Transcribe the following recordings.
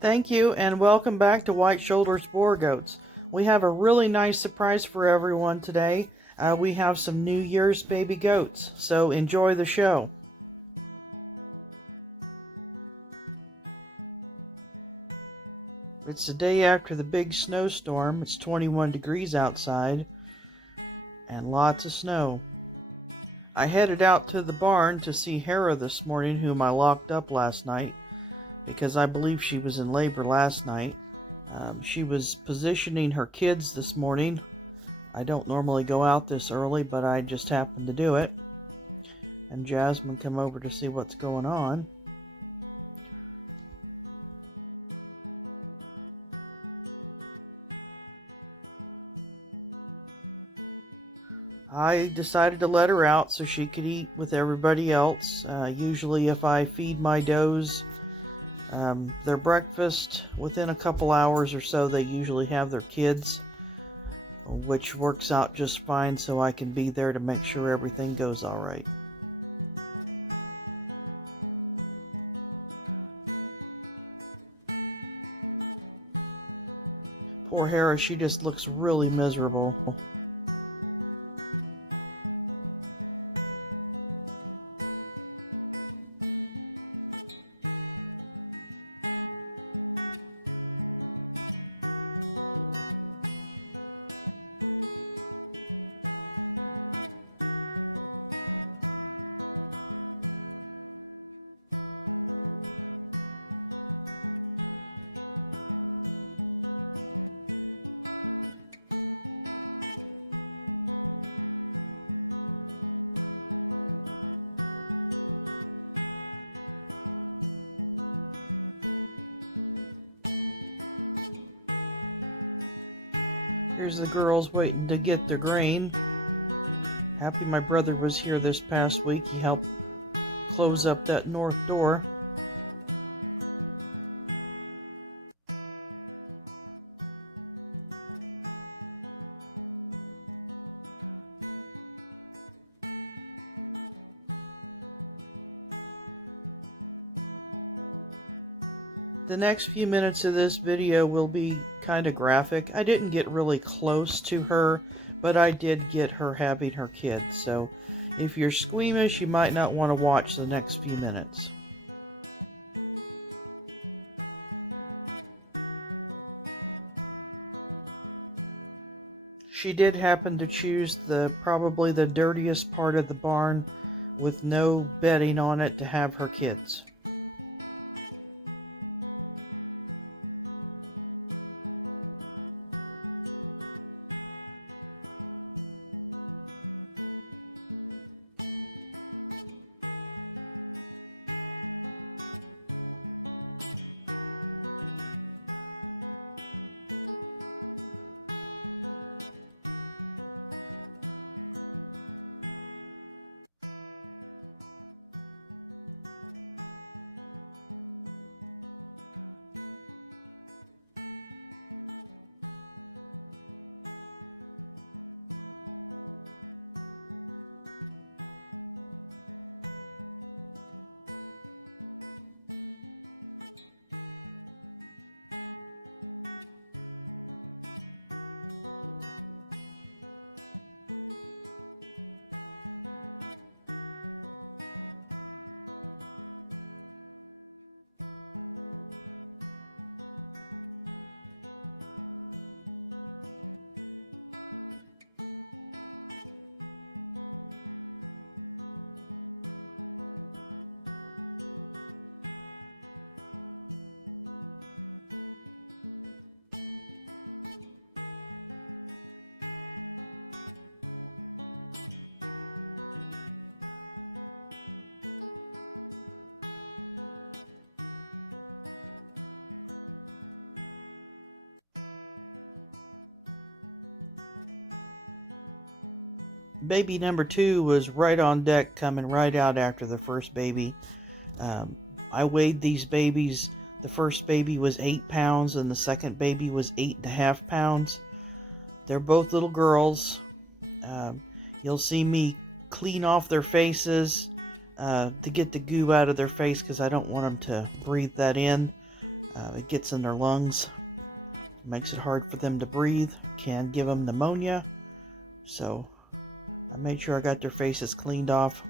Thank you, and welcome back to White Shoulders Boar Goats. We have a really nice surprise for everyone today. We have some New Year's baby goats, so enjoy the show. It's the day after the big snowstorm. It's 21 degrees outside and lots of snow. I headed out to the barn to see Hera this morning, whom I locked up last night because I believe she was in labor last night. She was positioning her kids this morning. I don't normally go out this early, but I just happened to do it. And Jasmine come over to see what's going on. I decided to let her out so she could eat with everybody else. Usually if I feed my does their breakfast, within a couple hours or so they usually have their kids, which works out just fine, so I can be there to make sure everything goes all right. Poor Hera, she just looks really miserable. Here's the girls waiting to get their grain. Happy my brother was here this past week. He helped close up that north door. The next few minutes of this video will be kind of graphic. I didn't get really close to her, but I did get her having her kids. So if you're squeamish, you might not want to watch the next few minutes. She did happen to choose probably the dirtiest part of the barn with no bedding on it to have her kids. Baby number 2 was right on deck, coming right out after the first baby. I weighed these babies. The first baby was 8 pounds and the second baby was 8.5 pounds. They're both little girls. You'll see me clean off their faces to get the goo out of their face because I don't want them to breathe that in. It gets in their lungs, makes it hard for them to breathe, can give them pneumonia. So I made sure I got their faces cleaned off.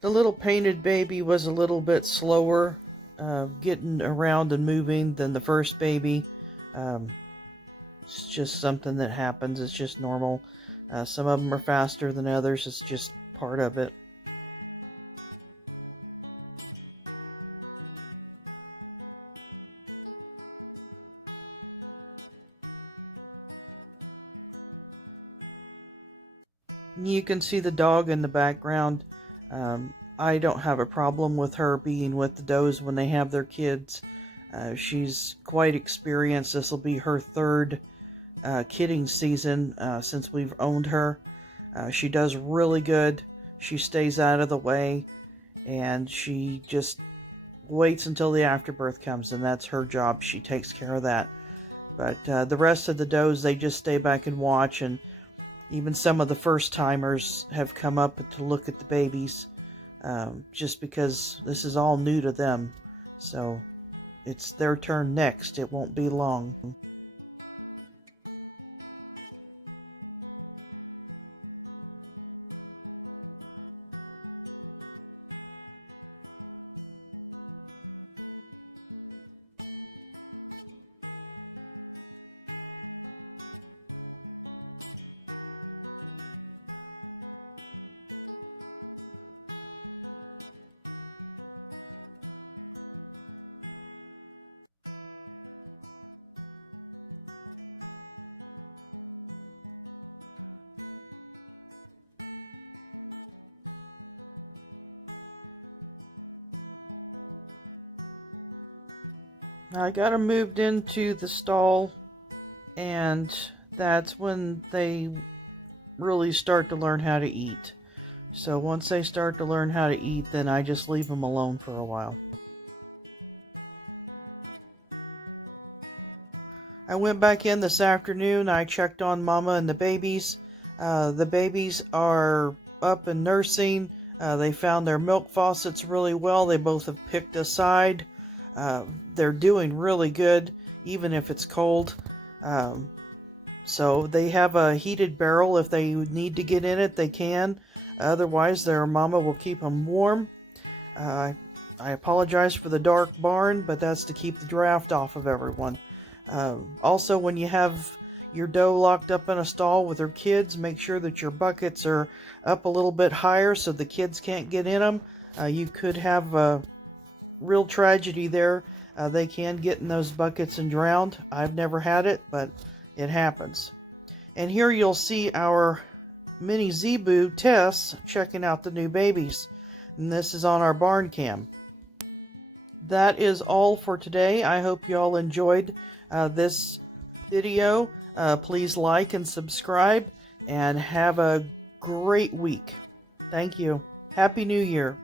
The little painted baby was a little bit slower getting around and moving than the first baby. Um, it's just something that happens. It's just normal. Some of them are faster than others. It's just part of it. You can see the dog in the background. I don't have a problem with her being with the does when they have their kids. She's quite experienced. This will be her third kidding season since we've owned her. She does really good. She stays out of the way, and she just waits until the afterbirth comes, and that's her job. She takes care of that. But the rest of the does, they just stay back and watch, and even some of the first timers have come up to look at the babies just because this is all new to them. So it's their turn next. It won't be long. I got them moved into the stall, and that's when they really start to learn how to eat. So once they start to learn how to eat, then I just leave them alone for a while. I went back in this afternoon. I checked on Mama and the babies. The babies are up and nursing. They found their milk faucets really well. They both have picked a side. They're doing really good, even if it's cold. So they have a heated barrel. If they need to get in it, they can. Otherwise, their mama will keep them warm. I apologize for the dark barn, but that's to keep the draft off of everyone. Also, when you have your doe locked up in a stall with her kids, make sure that your buckets are up a little bit higher so the kids can't get in them. You could have a real tragedy there. They can get in those buckets and drown. I've never had it, but it happens. And here you'll see our mini Zebu Tess checking out the new babies. And this is on our barn cam. That is all for today. I hope you all enjoyed this video. Please like and subscribe, and have a great week. Thank you. Happy New Year.